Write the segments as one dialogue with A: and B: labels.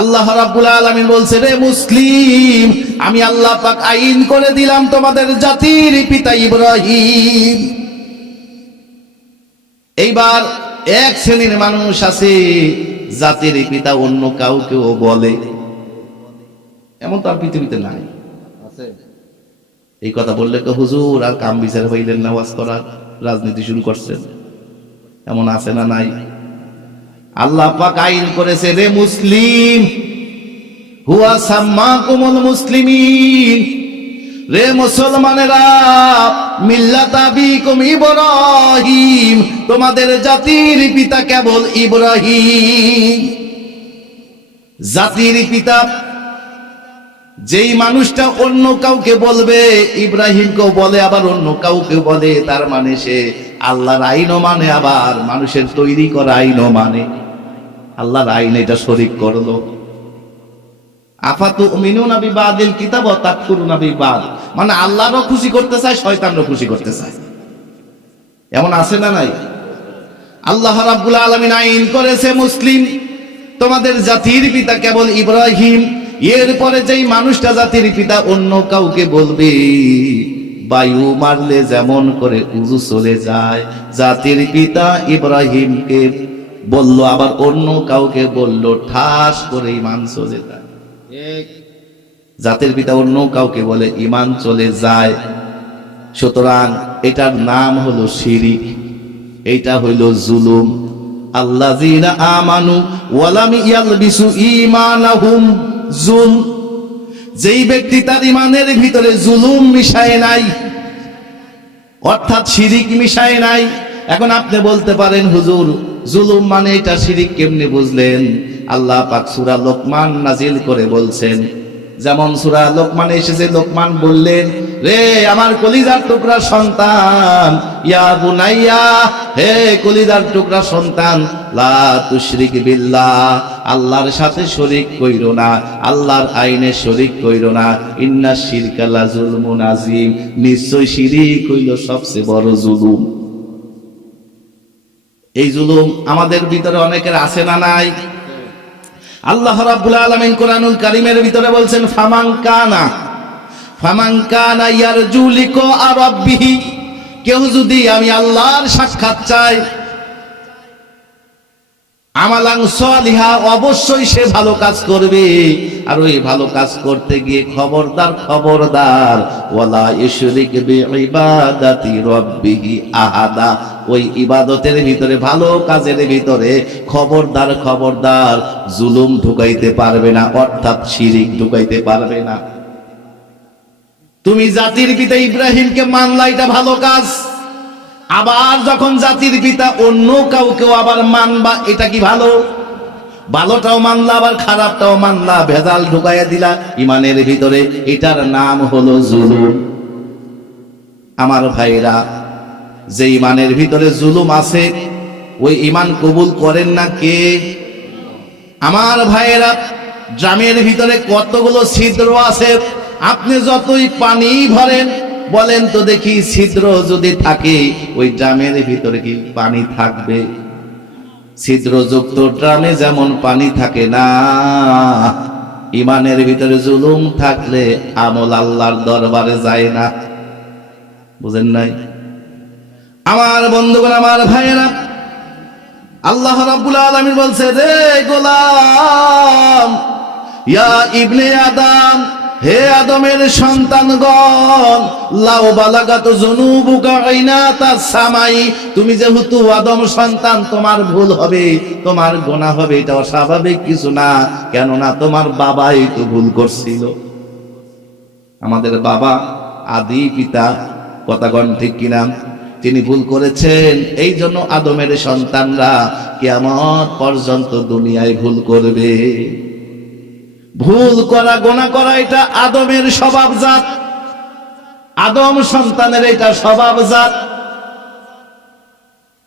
A: আল্লাহ রাব্বুল আলামিন বলছে রে মুসলিম, আমি আল্লাহ পাক আইন করে দিলাম তোমাদের জাতির পিতা ইব্রাহিম। এইবার এক শ্রেণির মানুষ আছে, জাতির পিতা অন্য কাউকেও বলে। এমন তো আর পৃথিবীতে নাই। এই কথা বললে তো হুজুর, আর কাম বিচার হইলেন না, ওয়াজ করার রাজনীতি শুরু করছেন। এমন আছে না নাই? আল্লাহ পাক আইন করেছে রে মুসলিম, হুয়া সাম্মাকুমুল মুসলিমিন। রে মুসলমানেরা, মিল্লাত আবিকুম ইব্রাহিম, তোমাদের জাতির পিতা কেবল ইব্রাহিম। জাতির পিতা, যেই মানুষটা অন্য কাউকে বলবে, ইব্রাহিমকেও বলে, আবার অন্য কাউকে বলে, তার মানে সে আল্লাহর আইনও মানে আবার মানুষের তৈরি করা আইনও মানে। আল্লাহর আইন এটা শরিক করল। আফাতু মিনু আবি বাদিল কিতাব তাকফুরুন আবি বাদ মানে আল্লাহরও খুশি করতে চায়, শয়তানরও খুশি করতে চায়। এমন আছে না নাই? আল্লাহ রাব্বুল আলামিন আইন করেছে মুসলিম। তোমাদের জাতির পিতা কেবল ইব্রাহিম। এরপরে যেই মানুষটা জাতির পিতা অন্য কাউকে বলবে, বায়ু মারলে যেমন করে উজু চলে যায়। জাতির পিতা ইব্রাহিমকে বলল আবার অন্য কাউকে বলল ঠাস করে ইমান চলে যায়। জাতির পিতা অন্য কাউকে বলে ইমান চলে যায়। সুতরাং এটার নাম হলো শিরিক এইটা হইল জুলুম। আল্লাযীনা আমানু ওয়ালাম ইয়ালবিসু ঈমানাহুম জুল। যেই ব্যক্তি তার ইমানের ভিতরে জুলুম মিশায় নাই অর্থাৎ শিরিক মিশায় নাই এখন আপনি বলতে পারেন হুজুর জুলুম মানে এটা শিরিক কেমনে বুঝলেন? আল্লাহ পাক সূরা লোকমান নাজিল করে বলছেন, যেমন সূরা লোকমান এসেছে, লোকমান বললেন, রে আমার কলিজার টুকরা সন্তান, ইয়া বুনাইয়া, হে কলিজার টুকরা সন্তান, লা তুশরিক বিল্লাহ, আল্লাহর সাথে শরিক কইরো না, আল্লাহর আইনে শরিক কইরো না, ইন্না শিরকা লা জুলমুন আযীম, নিশ্চয় শিরিক হইল সবচেয়ে বড় জুলুম। এই জুলুম আমাদের ভিতরে অনেকের আছে না নাই? আল্লাহ রাব্বুল আলামিন কোরআনুল কারীমের ভিতরে বলছেন, ফামান কানা ফামান কানা ইয়ারজু লিকা রাব্বিহি কেউ যদি আমি আল্লাহর সাক্ষাৎ চাই আমালাং সলিহা অবশ্যই সে ভালো কাজ করবে। আর ওই ভালো কাজ করতে গিয়ে খবরদার খবরদার, ওয়ালা ইশরিক বিইবাদাতি রাব্বিহি আহাদা। ওই ইবাদতের ভিতরে, ভালো কাজের ভিতরে খবরদার খবরদার জুলুম ঢুকাইতে পারবে না, অর্থাৎ শিরিক ঢুকাইতে পারবে না। তুমি জাতির পিতা ইব্রাহিমকে মানলা, এটা ভালো কাজ। আবার যখন জাতির পিতা অন্য কাউকেও আবার মানবা, এটা কি ভালো? ভালোটাও মানলা, আবার খারাপটাও মানলা, ভেজাল ঢুকাইয়া দিলা ইমানের ভিতরে, এটার নাম হলো জুলুম। আমার ভাইরা, যে ইমানের ভিতরে জুলুম আছে, ওই ইমান কবুল করেন না কে? আমার ভাইয়েরা ড্রামের ভিতরে কতগুলো ছিদ্র আছে, আপনি যতই পানি ভরেন বলেন তো দেখি ছিদ্র যদি থাকে, ওই ড্রামের ভিতরে কি পানি থাকবে? ছিদ্রযুক্ত ড্রামে যেমন পানি থাকে না, ইমানের ভিতরে জুলুম থাকলে আমল আল্লাহর দরবারে যায় না। বুঝেন নাই? আমার বন্ধুগণ, আমার ভাইয়েরা, আল্লাহ রাব্বুল আলামিন বলছে, রে গোলাম, ইয়া ইবনে আদম হে আদমের সন্তানগণ, লাউ বালাগাত জুনুবুকা আইনাতা সামাই, তুমি যেহেতু আদম সন্তান, তোমার ভুল হবে, তোমার গোনা হবে, এটা অস্বাভাবিক কিছু না, কেননা তোমার বাবাই তো ভুল করছিল। আমাদের বাবা, আদি পিতা কথাগণ ঠিক কিনা? তিনি ভুল করেছেন, এই জন্য আদমের সন্তানরা কেমন পর্যন্ত দুনিয়ায় ভুল করবে। ভুল করা, গোনা করা, এটা আদমের স্বভাব জাত। আদম সন্তানের এটা স্বভাব জাত।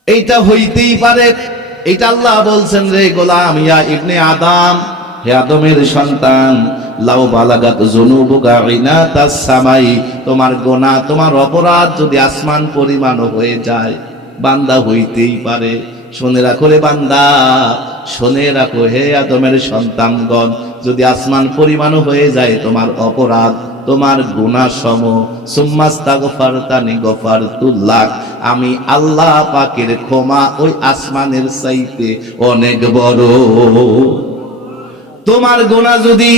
A: এইটা হইতেই পারে। এটা আল্লাহ বলছেন, রে গোলাম, ইয়া ইবনে আদম, হে আদমের সন্তান, লাউ বালাগাত জুনুবুকা ইনাতাস সামাই, তোমার গোনা, তোমার অপরাধ যদি আসমান পরিমাণ হয়ে যায়, বান্দা হইতেই পারে। শুনে রাখো রে বান্দা, শুনে রাখো হে আদমের সন্তানগণ। যদি আসমান পরিমাণও হয়ে যায় তোমার অপরাধ, তোমার গুণা সম সুম্মাস্তা গোফার তানি গফার তুল্লাক আমি আল্লাহ পাকের ক্ষমা ওই আসমানের চাইতে অনেক বড়। তোমার গোনা যদি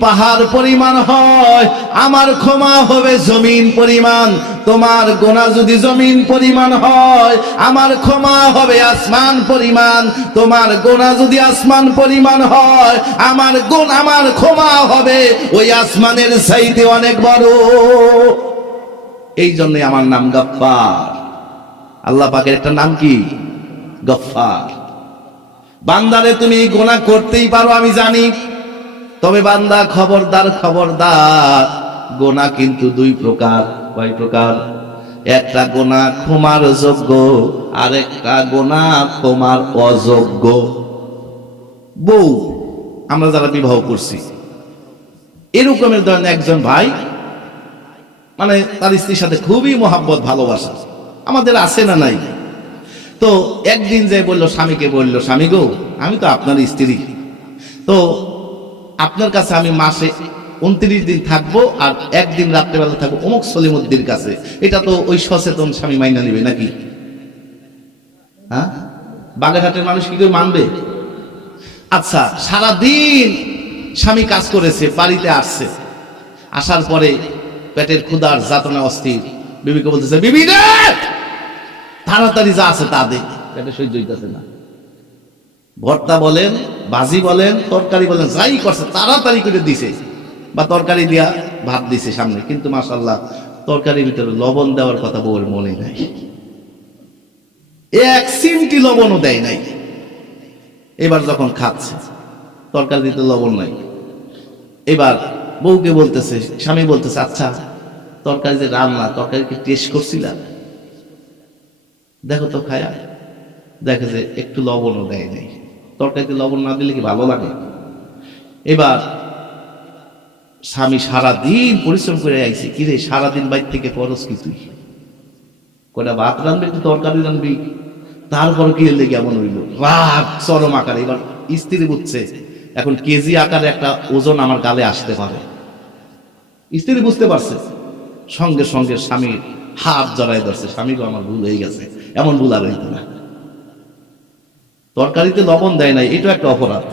A: পাহাড় পরিমাণ হয়, আমার ক্ষমা হবে জমিন পরিমাণ। তোমার গোনা যদি জমিন পরিমাণ হয়, আমার ক্ষমা হবে আসমান পরিমাণ। তোমার গোনা যদি আসমান পরিমাণ হয়, আমার গুণ, আমার ক্ষমা হবে ওই আসমানের চাইতে অনেক বড়। এই জন্যই আমার নাম গফ্ফার। আল্লাহ পাকের একটা নাম কি? গফ্ফার। বান্দারে তুমি গোনা করতেই পারো, আমি জানি। তবে বান্দা খবরদার খবরদার। গোনা কিন্তু দুই প্রকার। কয় প্রকার? একটা গোনা ক্ষমার যোগ্য আর একটা গোনা ক্ষমার অযোগ্য। বউ, আমরা যারা বিবাহ করছি, এরকমের ধরেন একজন ভাই মানে তার স্ত্রীর সাথে খুবই মহাব্বত, ভালোবাসা। আমাদের আছে না নাই? তো একদিন যে বলল, স্বামীকে বলল, স্বামী গো, আমি তো আপনার স্ত্রী। তো আপনার কাছে আমি মাসে উনত্রিশ দিন থাকব আর একদিন রাত্রেবেলা থাকব অমুক সলিমুদ্দির কাছে। এটা তো ওই সচেতন স্বামী মাইনা নেবে নাকি? হ্যাঁ? বাগেরহাটের মানুষ কি করে মানবে? আচ্ছা সারাদিন স্বামী কাজ করেছে, বাড়িতে আসছে। আসার পরে পেটের ক্ষুদার যাতনা অস্থির। বিবিকে বলতেছে, বিবি তাড়াতাড়ি যা আছে তা দে। পেটে সহ্য হইতেছে না। ভর্তা বলেন ভাজি বলেন, তরকারি বলেন, যাই করছে, তাড়াতাড়ি করে দিছে। বা তরকারি দিয়া ভাত দিছে সামনে। কিন্তু মাসাল্লাহ তরকারির ভিতরে লবণ দেওয়ার কথা বউর মনে নাই। এক সিমটি লবণও দেয় নাই। এবার যখন খাচ্ছে, তরকারি দিতে লবণ নাই। এবার বউকে বলতেছে, স্বামী বলতেছে আচ্ছা তরকারি যে রান্না তরকারিকে টেস্ট করছিলাম দেখো তো খায়া, দেখে যে একটু লবণও দেয় নাই। তরকারিতে লবণ না দিলে কি ভালো লাগে? এবার স্বামী সারাদিন পরিশ্রম করে আইছে, কিরে, সারাদিন বাইর থেকে পরস কি তুই? কয়টা ভাত রানবি একটু তরকারি রানবি তারপর কি এলে কেমন হইল? রাগ, চরম আকারে। এবার স্ত্রী বুঝছে, এখন কেজি আকারে একটা ওজন আমার গালে আসতে পারে। স্ত্রী বুঝতে পারছে, সঙ্গে সঙ্গে স্বামীর হাত জড়াই ধরছে স্বামীকে আমার ভুল হয়ে গেছে। এমন ভুল আর হইতো না। তরকারিতে লবণ দেয় নাই এটা একটা অপরাধ।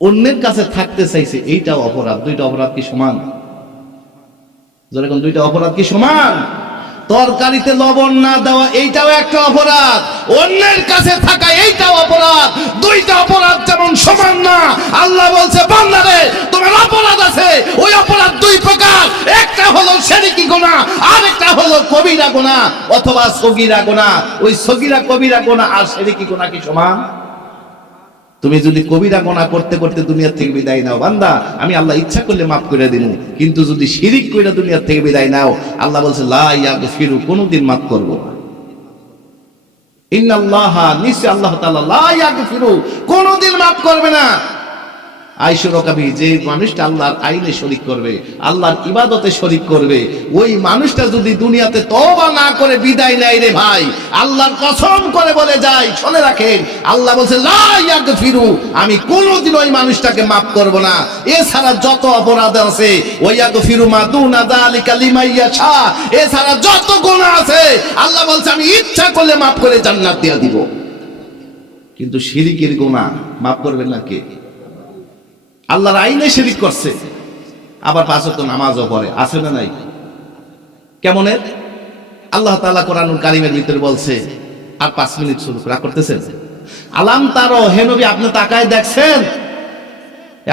A: অন্যের কাছে থাকতে চাইছে, এইটাও অপরাধ। দুইটা অপরাধ কি সমান? যেরকম দুইটা অপরাধ কি সমান? তরকারিতে লবণ না দেওয়া, এইটাও একটা অপরাধ। অন্যের কাছে থাকা এইটাও অপরাধ। দুইটা অপরাধ যেমন সমান না, আল্লাহ বলছে বান্দারে তোমার অপরাধ আছে। ওই অপরাধ দুই প্রকার। একটা হলো সেরিকি গোনা, আর একটা হলো কবিরা গোনা অথবা সগিরা গোনা। ওই সগিরা, কবিরা গোনা আর সেরিকি গোনা কি সমান? তুমি যদি কবিরা গোনা করতে করতে দুনিয়ার থেকে বিদায় নাও, বান্দা, আমি আল্লাহ ইচ্ছা করলে মাফ করে দিন কিন্তু যদি শিরিক করে দুনিয়ার থেকে বিদায় নাও, আল্লাহ বলছে, লা ইয়াগফিরু, কোনোদিন মাফ করব না। ইন্নাল্লাহ, নিশ্চয় আল্লাহ তাআলা লা ইয়াগফিরু, কোনদিন মাফ করবে না। আইসুর কবি যে মানুষটা আল্লাহর আইনে শরিক করবে, আল্লাহর ইবাদতে শরিক করবে, ওই মানুষটা যদি দুনিয়াতে তওবা না করে বিদায় নেয় রে ভাই, আল্লাহর কসম করে বলে যায়, শুনে রাখেন, আল্লাহ বলছে, লা ইয়াগফিরু আমি কোনোদিন ওই মানুষটাকে মাফ করব না। এছাড়া যত অপরাধ আছে ওই ইয়াগফিরু মা দুনা যালিকা লিমান ইয়াশা এছাড়া যত গুনাহ আছে, আল্লাহ বলছে, আমি ইচ্ছা করলে মাফ করে জান্নাত দিয়ে দিব। কিন্তু শিরিকের গুনাহ মাফ করবেন না কে? আল্লাহর আইনে শিরিক করছে। আবার পাঁচ ওয়াক্ত নামাজও পড়ে। আছে না নাই? কেমনের আল্লাহ তাআলা কোরআনুল কারিমের ভিতরে বলছে, আর পাঁচ মিনিট শুরু রাগ করতেছেন? আলাম তারো, হে নবী, আপনি তাকায় দেখছেন?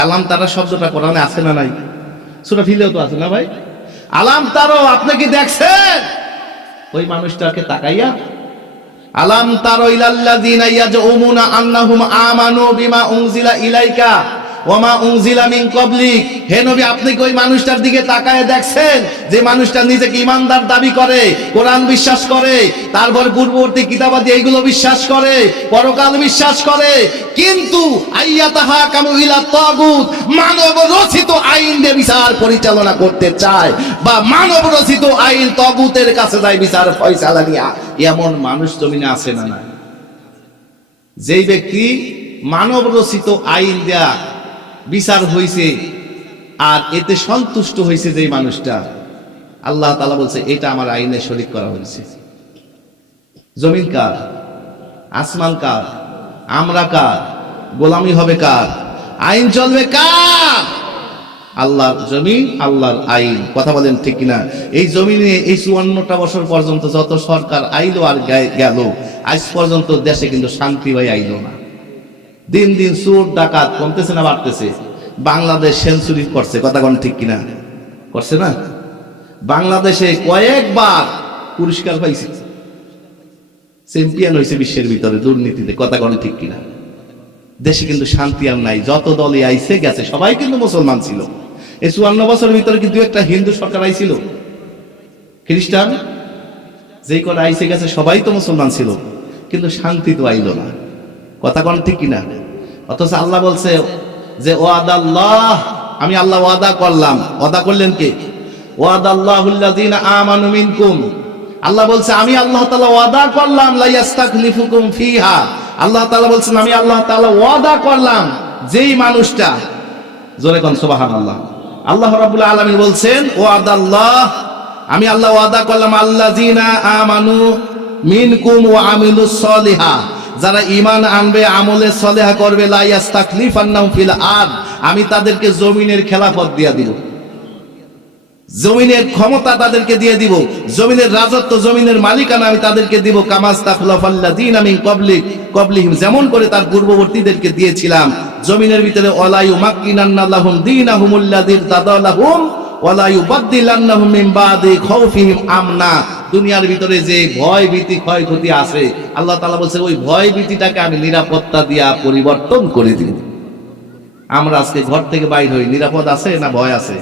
A: আলাম তারা শব্দটা কোরআনে আছে না নাই? সুরা ফিলেও তো আছে না ভাই? আলাম তারো, আপনি কি দেখছেন? ওই মানুষটাকে তাকাইয়া, আলাম তারো ইলাল্লাযিনা ইয়াজউমুনা আন্নাহুম আমানু বিমা উনজিলা ইলাইকা। ওমা উনজিলা মিন কবলিক হে নবী, আপনি কি ওই মানুষটার দিকে তাকায় দেখছেন? যে মানুষটা নিজেকে ইমানদার দাবি করে, কোরআন বিশ্বাস করে, তারপর পূর্ববর্তী কিতাবাদি এইগুলো বিশ্বাস করে, পরকাল বিশ্বাস করে। কিন্তু আইয়াতাহা কামু তাগুত, মানব রচিত আইন দিয়ে বিচার পরিচালনা করতে চায়, বা মানব রচিত আইন তগুতের কাছে যায় বিচার ফয়সালা নিয়া। এমন মানুষ জমিনে আছে না না যেই ব্যক্তি মানব রচিত আইন দেয়া বিচার হয়েছে আর এতে সন্তুষ্ট হয়েছে যে মানুষটা, আল্লাহ তালা বলছে, এটা আমার আইনে শরিক করা হয়েছে জমিন কার? আসমান কার? আমরা কার? গোলামি হবে কার? আইন চলবে কার? আল্লাহর জমিন, আল্লাহর আইন। কথা বলেন ঠিক কিনা? এই জমিনে এই চুয়ান্নটা বছর পর্যন্ত যত সরকার আইলো আর গেল, আজ পর্যন্ত দেশে কিন্তু শান্তি ভাই আইলো না। দিন দিন চোর, ডাকাত কমতেছে না, বাড়তেছে। বাংলাদেশ সেঞ্চুরি করছে, কথা কোন ঠিক কিনা? করছে না? বাংলাদেশে কয়েকবার পুরস্কার পাইছে। চ্যাম্পিয়ন হয়েছে বিশ্বের ভিতরে দুর্নীতিতে, কথা কোন ঠিক কিনা? দেশে কিন্তু শান্তি আর নাই, যত দলই আইছে, গেছে, সবাই কিন্তু মুসলমান ছিল। এই চুয়ান্ন বছরের ভিতরে কিন্তু একটা হিন্দু সরকার আইছিল। খ্রিস্টান, যেই করে আইসে গেছে, সবাই তো মুসলমান ছিল। কিন্তু শান্তি তো আইলো না। কথা কোন ঠিক কিনা? অথচ আল্লাহ বলছে যে ও ওয়াদাল্লাহ আমি আল্লাহ ওয়াদা করলাম। ওয়াদা করলেন কে? ওয়াদাল্লাহুল্লাযীনা আমানু মিনকুম। আল্লাহ বলছে, আমি আল্লাহ তাআলা ওয়াদা করলাম লা ইয়াস্তাখলিফুকুম ফিহা। আল্লাহ তাআলা বলছেন, আমি আল্লাহ তাআলা ওয়াদা করলাম, যেই মানুষটা, জোরে কোন সুবহানাল্লাহ। আল্লাহ রাব্বুল আলামিন বলছেন ওয়াদাল্লাহ আমি আল্লাহ ওয়াদা করলাম, আল্লাযীনা আমানু মিনকুম ওয়া আমিলুস সলিহা। যারা ঈমান আনবে, আমলে সলেহা করবে, লা ইয়াস্তাখলিফান্নাহুম ফিল আর আমি তাদেরকে জমিনের খেলাফত দিয়া দিব। জমিনের ক্ষমতা তাদেরকে দিয়ে দিব। জমিনের রাজত্ব, জমিনের মালিকানা আমি তাদেরকে দিব। কামাস্তাখলাফাল্লাযীনা মিন কবলিক কবলিহিম যেমন করে তার পূর্ববর্তীদেরকে দিয়েছিলাম। জমিনের ভিতরে ওয়ালায়ু মাক্কিনান্নাল্লাহুম দীনাহুমুল্লাযী তাদালাহুম ওয়ালা ইউবাদদিলান্নাহুম মিন বাদি খাউফিহিম আমনা। দুনিয়ার ভিতরে যে ভয় ভীতি, ক্ষয়ক্ষতি আছে, আল্লাহ তালা বলছে, ওই ভয় ভীতিটাকে আমি নিরাপত্তা দিয়া পরিবর্তন করে দিব আমরা আজকে ঘর থেকে বাইর হই, নিরাপদ আছে না ভয় আছে?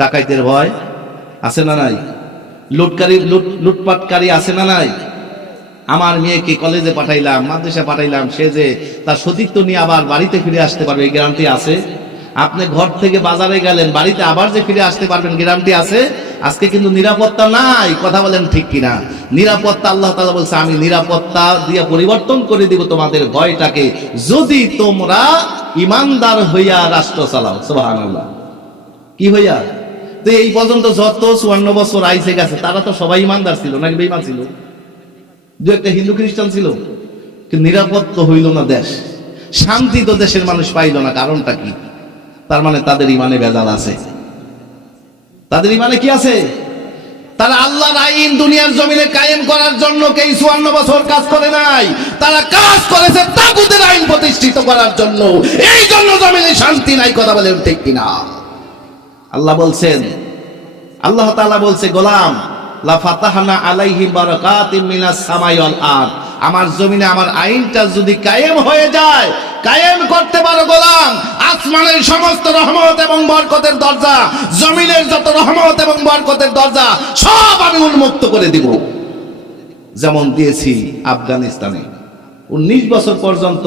A: ডাকাইতের ভয় আছে না নাই? লুটকারী, লুট, লুটপাটকারী আছে না নাই? আমার মেয়েকে কলেজে পাঠাইলাম মাদ্রাসা পাঠাইলাম, সে যে তার সতীত্ব নিয়ে আবার বাড়িতে ফিরে আসতে পারবে, এই গ্যারান্টি আছে? আপনি ঘর থেকে বাজারে গেলেন, বাড়িতে আবার যে ফিরে আসতে পারবেন গ্যারান্টি আছে? আজকে কিন্তু নিরাপত্তা নাই, কথা বলেন ঠিক কিনা? নিরাপত্তা, আল্লাহ তাআলা বলছে, আমি নিরাপত্তা দিয়ে পরিবর্তন করে দিব তোমাদের ভয়টাকে। যদি তোমরা ইমানদার হইয়া রাষ্ট্র চালাও, সুবহানাল্লাহ। কি হইয়া? তো এই পর্যন্ত যত চুয়ান্ন বছর আইসে গেছে, তারা তো সবাই ইমানদার ছিল, নাকি বেইমান ছিল? দু একটা হিন্দু খ্রিস্টান ছিল। নিরাপদ হইল না দেশ। শান্তি তো দেশের মানুষ পাইল না, কারণটা কি? তার মানে তাদের ইমানে বেজাল আছে। তাদের ইমানে কি আছে? তারা আল্লাহর আইন দুনিয়ার জমিনে কায়েম করার জন্য কেই চুয়ান্ন বছর কাজ করে নাই। তারা কাজ করেছে তাগুদের আইন প্রতিষ্ঠিত করার জন্য। এই জন্য জমিনে শান্তি নাই, কথা বলেন ঠিক কিনা? আল্লাহ বলছেন, আল্লাহ তাআলা বলছে, গোলাম, লা ফাতাহনা আলাইহিম বারাকাতিম মিনাস সামাই ওয়াল আরদ। আমার জমিনে আমার আইনটা যদি কায়েম হয়ে যায় কায়েম করতে পারো গোলাম। আসমানের সমস্ত রহমত এবং বরকতের দরজা, জমিনের যত রহমত এবং বরকতের দরজা, সব আমি উন্মুক্ত করে দিব। যেমন দিয়েছি আফগানিস্তানে। উনিশ বছর পর্যন্ত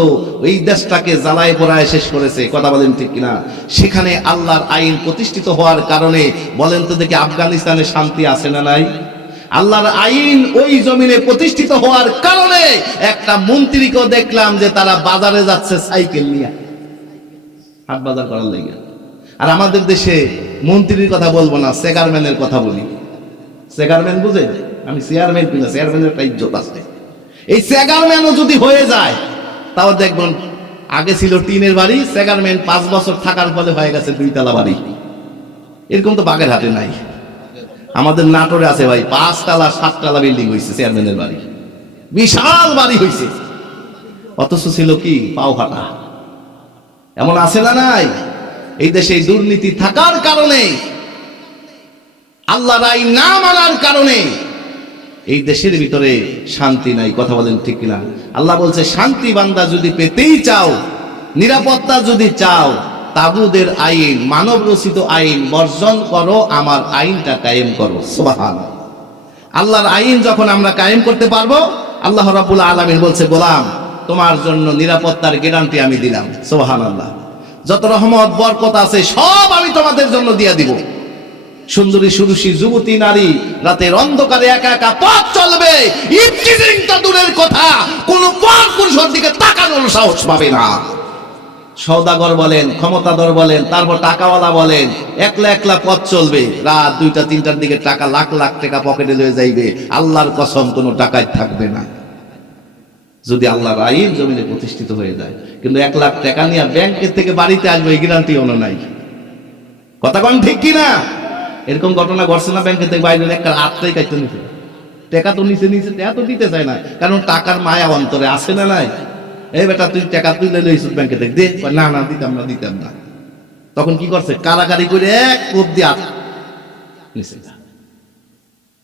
A: এই দেশটাকে জ্বালায় পোড়ায় শেষ করেছে, কথা বলেন ঠিক কিনা? সেখানে আল্লাহর আইন প্রতিষ্ঠিত হওয়ার কারণে, বলেন তো দেখি আফগানিস্তানে শান্তি আছে না নাই? আল্লাহর আইন ওই জমিনে প্রতিষ্ঠিত হওয়ার কারণে একটা মন্ত্রীকেও দেখলাম যে তারা বাজারে যাচ্ছে সাইকেল নিয়ে। হাট বাজার করার লেগে। আর আমাদের দেশে মন্ত্রীর কথা বলব না, চেয়ারম্যানের কথা বলি। চেয়ারম্যান বুঝে? আমি চেয়ারম্যান কিনা? চেয়ারম্যানের একটা ইজ্জত আছে। এই চেয়ারম্যানও যদি হয়ে যায়, তাও দেখবেন আগে ছিল টিনের বাড়ি, চেয়ারম্যান পাঁচ বছর থাকার ফলে হয়ে গেছে দুইতলা বাড়ি। এরকম তো বাগের হাটে নাই। আমাদের নাটোরে আছে ভাই, পাঁচতলা, সাততলা বিল্ডিং হয়েছে চেয়ারম্যানের বাড়ি। বিশাল বাড়ি হয়েছে অথচ ছিল কি? পাও ফাটা। এমন আছে না নাই? এই দেশে দুর্নীতি থাকার কারণে, আল্লাহর আইন না মানার কারণে, এই দেশের ভিতরে শান্তি নাই। কথা বলেন ঠিক কিনা? আল্লাহ বলছে, শান্তি বান্দা যদি পেতেই চাও, নিরাপত্তা যদি চাও তাগুদের আইন মানব রচিত আইন বর্জন করো, আমার আইনটা কায়েম করো। সুবাহান। আল্লাহর আইন যখন আমরা কায়েম করতে পারব, আল্লাহ রাবুল আলমিন বলছে, গোলাম, তোমার জন্য নিরাপত্তার গ্যারান্টি আমি দিলাম। সোহান আল্লাহ যত রহমত, বরকত আছে, সব আমি তোমাদের জন্য দিয়ে দিব। সুন্দরী সুরুষী যুবতী, নারী, রাতের অন্ধকারে একা একা পথ চলবে। ইফটিজিং দূরের কথা, কোন পর পুরুষের দিকে তাকানোর সাহস পাবে না। সৌদাগর বলেন, ক্ষমতাধর বলেন, তারপর টাকাওয়ালা বলেন, একলা একলা পথ চলবে। রাত দুইটা, তিনটার দিকে টাকা লাখ লাখ টাকা পকেটে লয়ে যাইবে। আল্লাহর কসম, কোনো টাকায় থাকবে না। যদি আল্লাহর আইন জমিনে প্রতিষ্ঠিত হয়ে যায়, কিন্তু এক লাখ টাকা নিয়ে ব্যাংকের থেকে বাড়িতে আসবে, এই গ্যারান্টি অন্য নাই। কথা কন ঠিক কি না এরকম ঘটনা ঘটছে না ব্যাংকের থেকে বাইরে, একটা আটটাই কাটতে নিতে। টাকা তো নিচে নিচে টাকা তো দিতে চায় না। কারণ টাকার মায়া অন্তরে আসে না নাই? এই বেটা, তুই টাকা তুলে লই ব্যাংকে থেকে দে না না, দিতাম না দিতাম না। তখন কি করছে? কারাকারি করে এক কোপ দিয়ে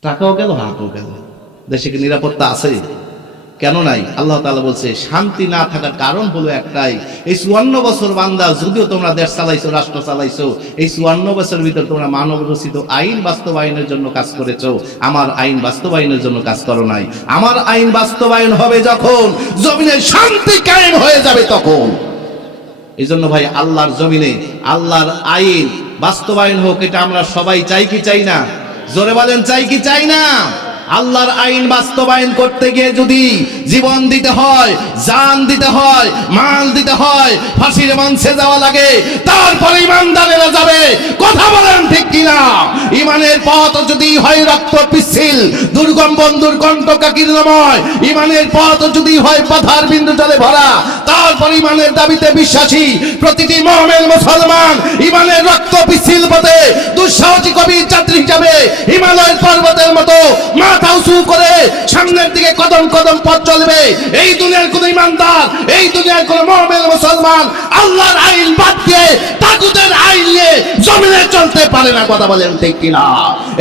A: টাকাও গেল, হাতও গেল। দেশে কি নিরাপত্তা আছে? কেন নাই? আল্লাহ তালা বলছে, শান্তি না থাকার কারণ হলো একটাই। এই চুয়ান্ন বছর বান্দা, যদিও তোমরা দেশ চালাইছো, রাষ্ট্র চালাইছো, এই চুয়ান্ন বছর ভিতর তোমরা মানব রচিত আইন বাস্তবায়নের জন্য কাজ করেছ। আমার আইন বাস্তবায়নের জন্য কাজ করো নাই। আমার আইন বাস্তবায়ন হবে যখন জমিনে শান্তি কায়েম হয়ে যাবে তখন। এই জন্য ভাই, আল্লাহর জমিনে, আল্লাহর আইন বাস্তবায়ন হোক, এটা আমরা সবাই চাই কি চাই না? জোরে বলেন, চাই কি চাই না? আল্লাহর আইন বাস্তবায়ন করতে গিয়ে যদি জীবন দিতে হয়, জান দিতে হয়, মাল দিতে হয়, ফাঁসির মঞ্চে যাওয়া লাগে, তারপরে ইমানদারেরা যাবে। কথা বলেন ঠিক কিনা? ইমানের পথ যদি হয় রক্ত পিচ্ছিল, দুর্গম বন্ধুর কণ্ঠ কাকীর্ণময় ইমানের পথ যদি হয় পাথার বিন্দু জলে ভরা, তারপর ইমানের দাবিতে বিশ্বাসী, প্রতিটি মহমেন মুসলমান, ইমানের রক্ত পিচ্ছিল পথে দুঃসাহসী কবি, যাত্রী হিসাবে হিমালয়ের পর্বতের মতো মাথা উঁচু করে সামনের দিকে কদম কদম পথ চলবে। এই দুনিয়ার কোন ইমানদার, এই দুনিয়ার কোন মহমেন মুসলমান আল্লাহর আইন বাদ দিয়ে তাগুদের আইন নিয়ে জমিনে চলতে পারে না, কথা বলেন ঠিক কিনা?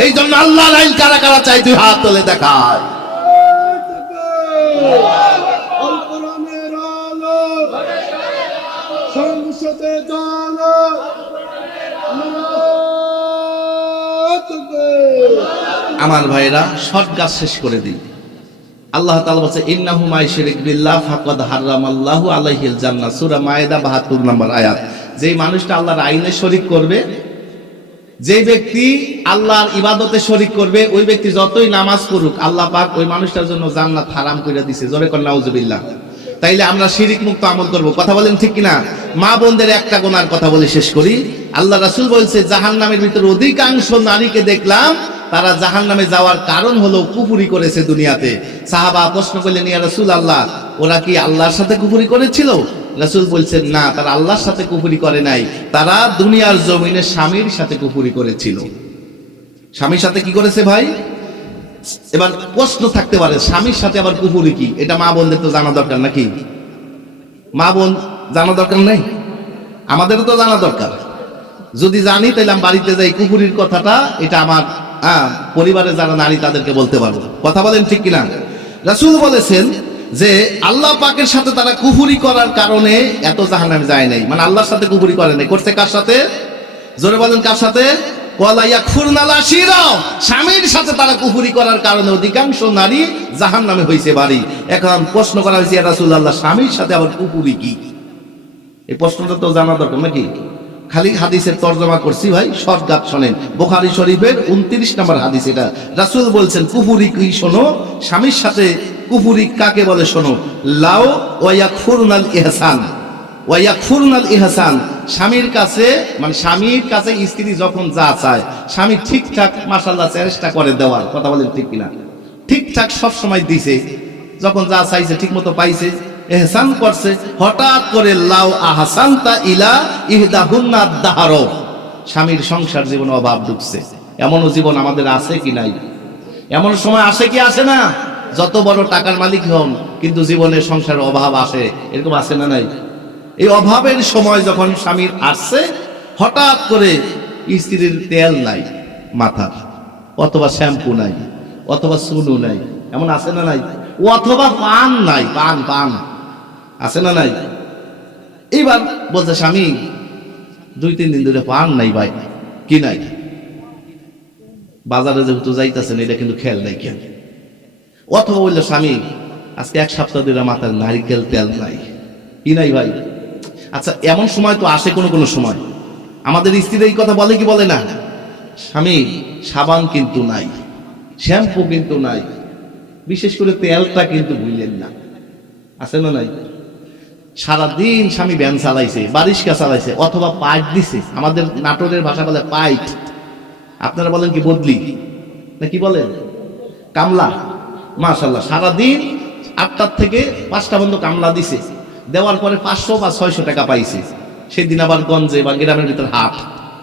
A: এই জন্য আল্লাহর আইন কারা কারা চাই তুই হাত তুলে দেখায়। আমার ভাইরা, শর্ট কাজ শেষ করে দিই। আল্লাহ তাআলা বলছে, ইন্নাহু মাই শিরিক বিল্লাহ, ফাকাদ হারামাল্লাহু আলাইহিল জান্নাহ। সূরা মায়েদা 72 নম্বর আয়াত। যেই মানুষটা আল্লাহর আইনে শরিক করবে যে ব্যক্তি আল্লাহর ইবাদতে শরিক করবে, ওই ব্যক্তি যতই নামাজ পড়ুক, আল্লাহ পাক ওই মানুষটার জন্য জান্নাত হারাম করে দিছে। জোরে কর নাউজুবিল্লাহ। তাইলে আমরা শিরিক মুক্ত আমল করব। কথা বলেন ঠিক কিনা? মা বোনদের একটা গোনার কথা বলে শেষ করি। আল্লাহ রাসূল বলছে, জাহান্নামের ভিতরে অধিকাংশ নারীকে দেখলাম তারা জাহান নামে যাওয়ার কারণ হলো কুফুরি করেছে দুনিয়াতে। সাহাবা প্রশ্ন করলেন, ইয়া রাসূল আল্লাহ ওরা কি আল্লাহর সাথে কুফুরি করেছিল? রাসূল বলছেন, না, তারা আল্লাহর সাথে কুফুরি করে নাই। তারা দুনিয়ার জমিনে স্বামীর সাথে কুফুরি করেছিল। স্বামীর সাথে কি করেছে ভাই? এবার প্রশ্ন থাকতে পারে, স্বামীর সাথে আবার কুফুরি কি? এটা মা বোনদের তো জানা দরকার নাকি? মা বোন জানা দরকার নেই? আমাদেরও তো জানা দরকার। যদি জানি তাহলে আমি বাড়িতে যাই কুকুরির কথাটা, এটা আমার হ্যাঁ, পরিবারে যারা নারী তাদেরকে বলতে পারব। কথা বলেন ঠিক কিনা? রাসূল বলেছেন যে আল্লাহ পাকের সাথে তারা কুফুরি করার কারণে এত জাহান্নামে যায় নাই। মানে আল্লাহর সাথে কুফুরি করে নাই। করছে কার সাথে? জোরে বলেন কার সাথে? স্বামীর সাথে তারা কুফুরি করার কারণে অধিকাংশ নারী জাহান্নামে হয়েছে বাড়ি। এখন প্রশ্ন করা হয়েছে রাসূলুল্লাহ স্বামীর সাথে আবার কুফুরি কি? এই প্রশ্নটা তো জানা দরকার নাকি? খালি হাদিসের তর্জমা করছি ভাই শর্টকাট শোনেন। বোখারি শরীফের উনত্রিশ নম্বর হাদিস এটা। রাসূল বলছেন, কুফুরি কি শোনো? স্বামীর সাথে কুফুরি কাকে বলে শোনো? লাও ওয়ায়াকফুরনাল ইহসান। ওয়ায়াকফুরনাল ইহসান। স্বামীর কাছে মানে স্বামীর কাছে স্ত্রী যখন যা চায়, স্বামী ঠিকঠাক, মাশাআল্লাহ, চেষ্টা করে দেওয়ার। কথা বলেন ঠিক কিনা? ঠিকঠাক সবসময় দিছে। যখন যা চাইছে ঠিক মতো পাইছে। এহসান করছে, হঠাৎ করে লাউ আহসানতা ইলা ইহদাহুন্না দাহারো স্বামীর সংসার জীবনে অভাব ঢুকছে। এমনও জীবন আমাদের আছে কি নাই? এমন সময় আসে কি আসে না? যত বড় টাকার মালিক হন, কিন্তু জীবনে সংসারে অভাব আসে। এরকম আসে না নাই? এই অভাবের সময় যখন স্বামীর আসছে, হঠাৎ করে স্ত্রীর তেল নাই মাথার, অথবা শ্যাম্পু নাই, অথবা সুনু নাই। এমন আছে না নাই? অথবা পান নাই, পান পান। আছে না নাই? এইবার বলছে, স্বামী, দুই, তিন দিন ধরে পান নাই ভাই, কি নাই? বাজারে যেহেতু যাইতেছেন, এটা কিন্তু খেয়াল নাই কেন? অথবা বলল, স্বামী, আজকে এক সপ্তাহ ধরে মাথার নারিকেল তেল নাই, কি নাই ভাই? আচ্ছা এমন সময় তো আসে কোনো কোনো সময়। আমাদের স্ত্রীর এই কথা বলে কি বলে না? স্বামী, সাবান কিন্তু নাই, শ্যাম্পু কিন্তু নাই, বিশেষ করে তেলটা কিন্তু ভুললেন না। আছে না নাই? সারাদিন স্বামী ব্যান চালাইছে, বারিশকা চালাইছে, অথবা পাইট দিছে। আমাদের নাটোরের ভাষা বলে পাইট। আপনারা বলেন কি বদলি? না কি বলেন? কামলা। মাশাল্লাহ সারাদিন আটটার থেকে পাঁচটা পর্যন্ত কামলা দিছে। দেওয়ার পরে পাঁচশো বা ছয়শো টাকা পাইছে। সেদিন আবার গঞ্জে বা গ্রামের ভিতর হাট।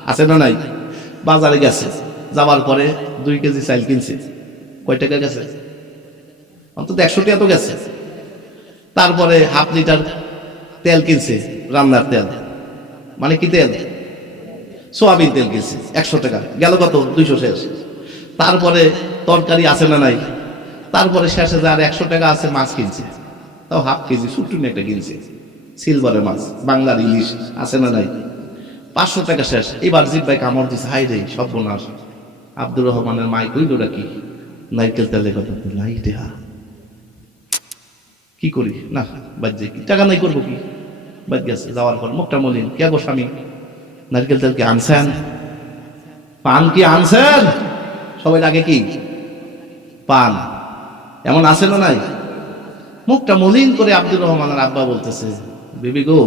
A: আছে না নাই? বাজারে গেছে। যাওয়ার পরে দুই কেজি চাইল কিনছে। কয় টাকা গেছে? অন্তত একশো টাকা তো গেছে। তারপরে হাফ লিটার তেল কিনছে, রান্নার তেল। মানে কি তেল? সোয়াবিন তেল কিনছে, একশো টাকা। গেল কত? দুইশো শেষ। তারপরে তরকারি আছে না নাই? তারপরে শেষে যে আর একশো টাকা আছে, মাছ কিনছে। তাও হাফ কেজি সুটুনি একটা কিনছে। সিলভারের মাছ, বাংলার ইলিশ আছে না নাই? পাঁচশো টাকা শেষ। এবার জিব্বাই কামড় দিছে হাই রে সব বোনাস আব্দুর রহমানের মাই কইল কি নাইকেল তেলের কথা নাই দেহা কি করি? না, বাদ যাই টাকা নাই, করব কি? বাদ গেছে, যাওয়ার পর মুখটা মলিন। কে গো স্বামী? নারকেল তেল কি আনছেন? পান কি আনছেন? সবাই আগে কি? পান। এমন আছে না নাই? মুখটা মলিন করে আব্দুর রহমানের আব্বা বলতেছে, বেবি গো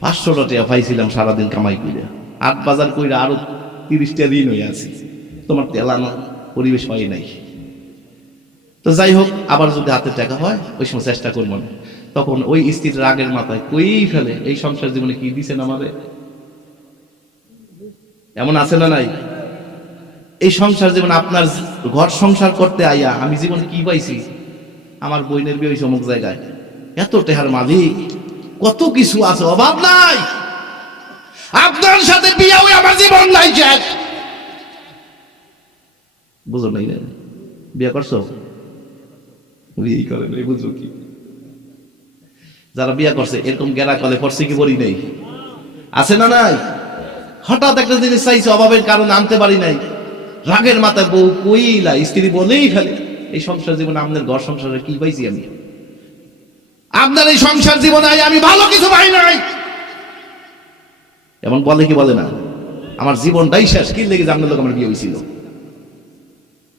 A: পাঁচশো টাকা পাইছিলাম সারাদিন কামাই করে আট বাজার কইরা আরও তিরিশটা ঋণ হয়ে আছে। তোমার তেলানো পরিবেশ হয় নাই। তো যাই হোক, আবার যদি হাতে টাকা হয়, ওই সময় চেষ্টা করব না। তখন ওই স্ত্রীর রাগের মাথায় কই ফেলে, এই সংসার জীবনে কি দিছেন আমাদের এমন আছে না নাই? এই সংসার জীবন, আপনার ঘর সংসার করতে আইয়া আমি জীবনে কি পাইছি? আমার বইনের বিয়ে অমুক জায়গায়। এত টেহার মালিক, কত কিছু আছে, অভাব নাই। আপনার সাথে বিয়ে আমার জীবন নাই বুঝো নাই বিয়ে করছ? বিয়েই করে নাই বুঝো কি? যারা বিয়ে করছে, এরকম গেরা কলে পড়ছে কি বলি নেই? আছে না নাই? হঠাৎ একটা জিনিস চাইছে, অভাবের কারণে আনতে পারি নাই। রাগের মাথায় বউ কইলা, স্ত্রী বলেই ফেলে, এই সংসার জীবনে আপনার ঘর সংসারে কি পাইছি আমি? আপনার এই সংসার জীবনে আমি ভালো কিছু পাই নাই। এমন বলে কি বলে না? আমার জীবনটাই শেষ, কি লেগে জানলে লোক আমার বিয়ে হয়েছিল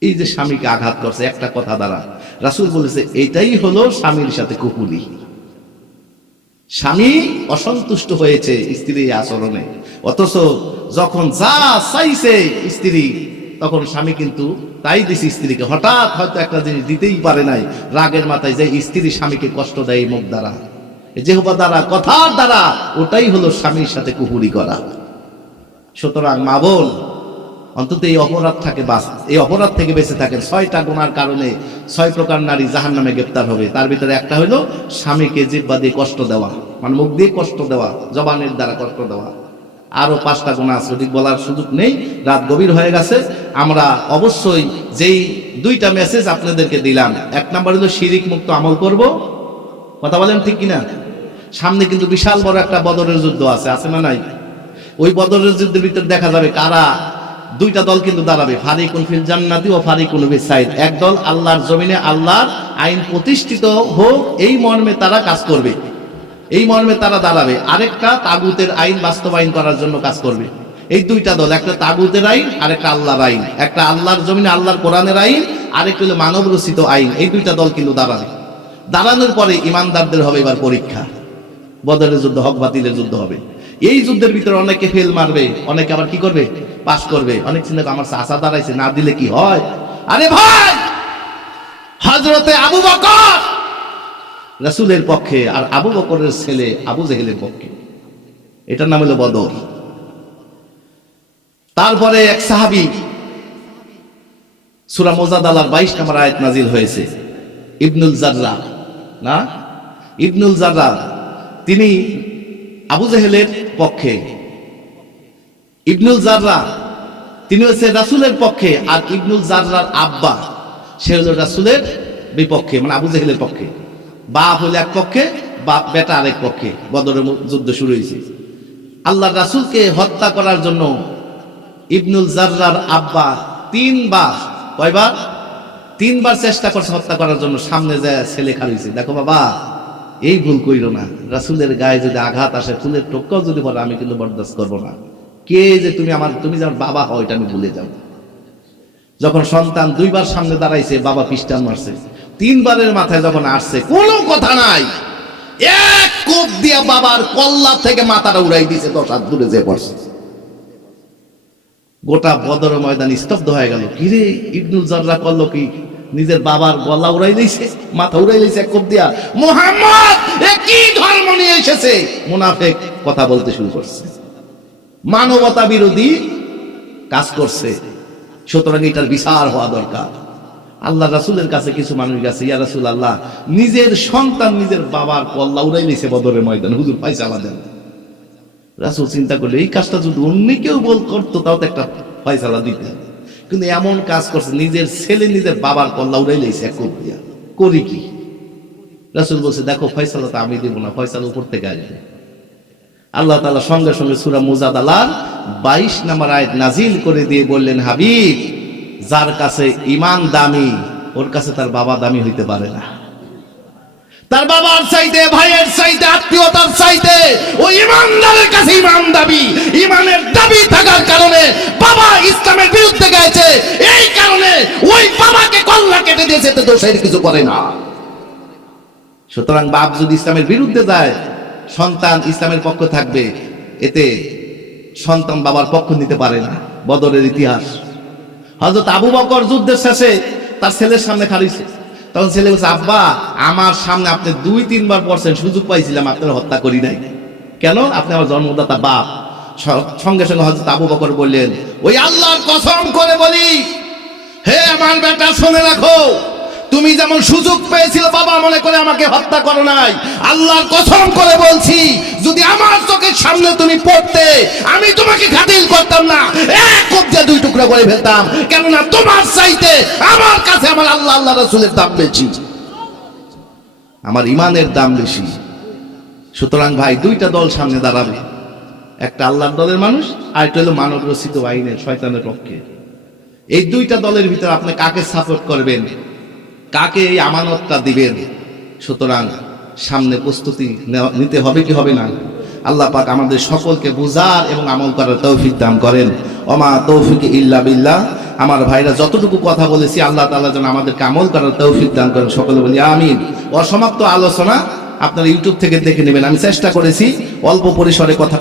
A: এই যে স্বামীকে আঘাত করছে, একটা কথা দ্বারা রাসুল বলেছে এটাই হলো স্বামীর সাথে কুকুলি। স্বামী অসন্তুষ্ট হয়েছে স্ত্রীর আচরণে। অথচ যখন যা চাইছে স্ত্রী, তখন স্বামী কিন্তু তাই দিছে স্ত্রীকে। হঠাৎ হয়তো একটা জিনিস দিতেই পারে নাই। রাগের মাথায় যে স্ত্রী স্বামীকে কষ্ট দেয় মুখ দ্বারা। যেহবা দ্বারা, কথার দ্বারা, ওটাই হলো স্বামীর সাথে কুহুরি করা। সুতরাং মা বোন অন্তত এই অপরাধ থাকে বাস এই অপরাধ থেকে বেঁচে থাকেন। ছয়টা গুণার কারণে ছয় প্রকার নারী জাহান নামে গ্রেপ্তার হবে। তার ভিতরে একটা হলো স্বামীকে জিব্বা দিয়ে কষ্ট দেওয়া মানে মুখ দিয়ে কষ্ট দেওয়া, জবানের দ্বারা কষ্ট দেওয়া। আরও পাঁচটা গুণা আছে ওদিক বলার সুযোগ নেই, রাত গভীর হয়ে গেছে। আমরা অবশ্যই যেই দুইটা মেসেজ আপনাদেরকে দিলাম, এক নাম্বার হলো শিরিক মুক্ত আমল করব। কথা বলেন ঠিক কিনা? সামনে কিন্তু বিশাল বড় একটা বদরের যুদ্ধ আছে আছে না নাই? ওই বদরের যুদ্ধের ভিতরে দেখা যাবে কারা দুইটা দল কিন্তু দাঁড়াবে ফারিকুন ফিল জান্নাতি ও ফারিকুন ফিল সাইদ এক দল আল্লাহর জমিনে আল্লাহর আইন প্রতিষ্ঠিত হোক, এই মর্মে তারা কাজ করবে। এই মর্মে তারা দাঁড়াবে। আরেকটা তাগুতের আইন বাস্তবায়ন করার জন্য কাজ করবে। এই দুইটা দল, একটা তাগুতের আইন আর একটা আল্লাহর আইন। একটা আল্লাহর জমিনে আল্লাহর কোরআনের আইন, আরেকটা হলো মানব রচিত আইন। এই দুইটা দল কিন্তু দাঁড়াবে। দাঁড়ানোর পরে ইমানদারদের হবে এবার পরীক্ষা। বদরের যুদ্ধ হক, বাতিলের যুদ্ধ হবে। এই যুদ্ধের ভিতরে অনেকে ফেল মারবে, অনেকে আবার কি করবে? পাস করবে। অনেক চিন্তা আমার চাষা দাঁড়াইছে, না দিলে কি হয়? আরে ভাই হজরতে আবু বকর! রাসূলের পক্ষে আর আবু বকরের ছেলে আবু জেহেলের পক্ষে। এটার নাম হলো বদর। তারপরে এক সাহাবি, সুরা মোজাদালার বাইশ নম্বর আয়াত নাজিল হয়েছে। ইবনুল জাররা, না? ইবনুল জাররা, তিনি আবু জেহেলের পক্ষে ইবনুল জাররা, তিনি হচ্ছে রাসুলের পক্ষে আর ইবনুল জাররার আব্বা। সে হলো রাসুলের বিপক্ষে মানে আবু জেহেলের পক্ষে। বাপ হলো এক পক্ষে, বাপ বেটা আরেক পক্ষে। বদরের যুদ্ধ শুরু হয়েছে। আল্লাহ রাসুলকে হত্যা করার জন্য ইবনুল জাররার আব্বা তিনবার, কয়বার? তিনবার চেষ্টা করছে হত্যা করার জন্য। সামনে যায় ছেলে খালিছে দেখো বাবা, এই ভুল কইরো না। রাসুলের গায়ে যদি আঘাত আসে, ফুলের টোকাও যদি বলে আমি কিন্তু বরদাস্ত করব না। কে যে তুমি আমার, তুমি যে আমার বাবা হও, এটা আমি ভুলে যাও যখন সন্তান দুইবার সামনে দাঁড়াইছে, বাবা পিস্টান মারছে। তিনবারের মাথায় যখন আসছে, কোনো কথা নাই। এক কোপ দিয়া বাবার কল্লা থেকে মাথাটা উড়াই দিয়েছে দশ হাত দূরে যে পড়ছে। গোটা বদর ময়দান স্তব্ধ হয়ে গেল। কিরে ইবনুল জাররা করল কি? নিজের বাবার গলা উড়াই দিয়েছে মাথা উড়াই দিয়েছে এক কোপ দিয়া। মোহাম্মদ কি ধর্ম নিয়ে এসেছে? মুনাফেক কথা বলতে শুরু করছে। মানবতা বিরোধী কাজ করছে। সুতরাং এটার বিচার হওয়া দরকার। আল্লাহ রাসুলের কাছে কিছু মানুষ গেছে, ইয়া রাসুল আল্লাহ নিজের সন্তান নিজের বাবার কল্লা উড়াই নিয়েছে বদরের ময়দান। হুজুর পাইসালা দেন। রাসুল চিন্তা করলে এই কাজটা যদি অন্য কেউ বল করতো, তাও তো একটা ফয়সালা দিতে কিন্তু এমন কাজ করছে, নিজের ছেলে নিজের বাবার কল্লা উড়াই লাইছে এক করি কি? রাসুল বলছে, দেখো ফয়সালা তো আমি দিব না, ফয়সালা উপর থেকে আসবে। আল্লাহ তালা সঙ্গে সঙ্গে সূরা মুজাদালার 22 নম্বর আয়াত নাজিল করে দিয়ে বললেন, হাবিব, যার কাছে ইমান দামি, ওর কাছে তার বাবা দামি হইতে পারে না। তার বাবার চাইতে, ভাইয়ের চাইতে, আত্মীয়তার চাইতে ওই ইমানদারের কাছে ইমান দাবি ইমানের দাবি থাকার কারণে বাবা ইসলামের বিরুদ্ধে গেছে। এই কারণে ওই বাবাকে কল্লা কেটে দিয়েছে তো দোষের কিছু করে না। সুতরাং বাপ যদি ইসলামের বিরুদ্ধে যায় সন্তান ইসলামের পক্ষ থাকবে, এতে সন্তান বাবার পক্ষ নিতে পারে না, বদরের ইতিহাস। হযরত আবু বকর যুদ্ধের শেষে তার ছেলের সামনে খালিছে তখন ছেলে বলছে, আব্বা, আমার সামনে আপনি দুই, তিনবার পড়ছেন, সুযোগ পাইছিলাম, আপনার হত্যা করি নাই। কেন? আপনি আমার জন্মদাতা, বাপ। সঙ্গে সঙ্গে হযরত আবু বকর বললেন, ওই আল্লাহর কসম করে বলি, হে আমার বেটা, শুনে রাখো তুমি যেমন সুযোগ পেয়েছিলে, বাবা মনে করে আমাকে হত্যা করো নাই। আল্লাহর কসম করে বলছি, যদি আমার চোখের সামনে তুমি পড়তে, আমি তোমাকে খাতিল করতাম না। এক কবজা, দুই টুকরা করে ফেলতাম। কেননা তোমার চাইতে আমার কাছে আমার আল্লাহ আল্লাহ রাসূলের দাম বেশি। আমার ইমানের দাম বেশি। সুতরাং ভাই, দুইটা দল সামনে দাঁড়াবে। একটা আল্লাহর দলের মানুষ আর একটা হলো মানব রচিত আইনের, শয়তানের পক্ষে। এই দুইটা দলের ভিতরে আপনি কাকে সাপোর্ট করবেন? কাকে এই আমানতটা দিবেন? সুতরাং সামনে প্রস্তুতি নিতে হবে কি হবে না? আল্লাহ পাক আমাদের সকলকে বুঝার এবং আমল করার তৌফিক দান করেন। ওমা তৌফিক ইল্লা বিল্লাহ। আমার ভাইরা, যতটুকু কথা বলেছি, আল্লাহ তাআলা যেন আমাদেরকে আমল করার তৌফিক দান করেন। সকলে বলি, আমিন। অসমাপ্ত আলোচনা আপনারা ইউটিউব থেকে দেখে নেবেন। আমি চেষ্টা করেছি, অল্প পরিসরে কথা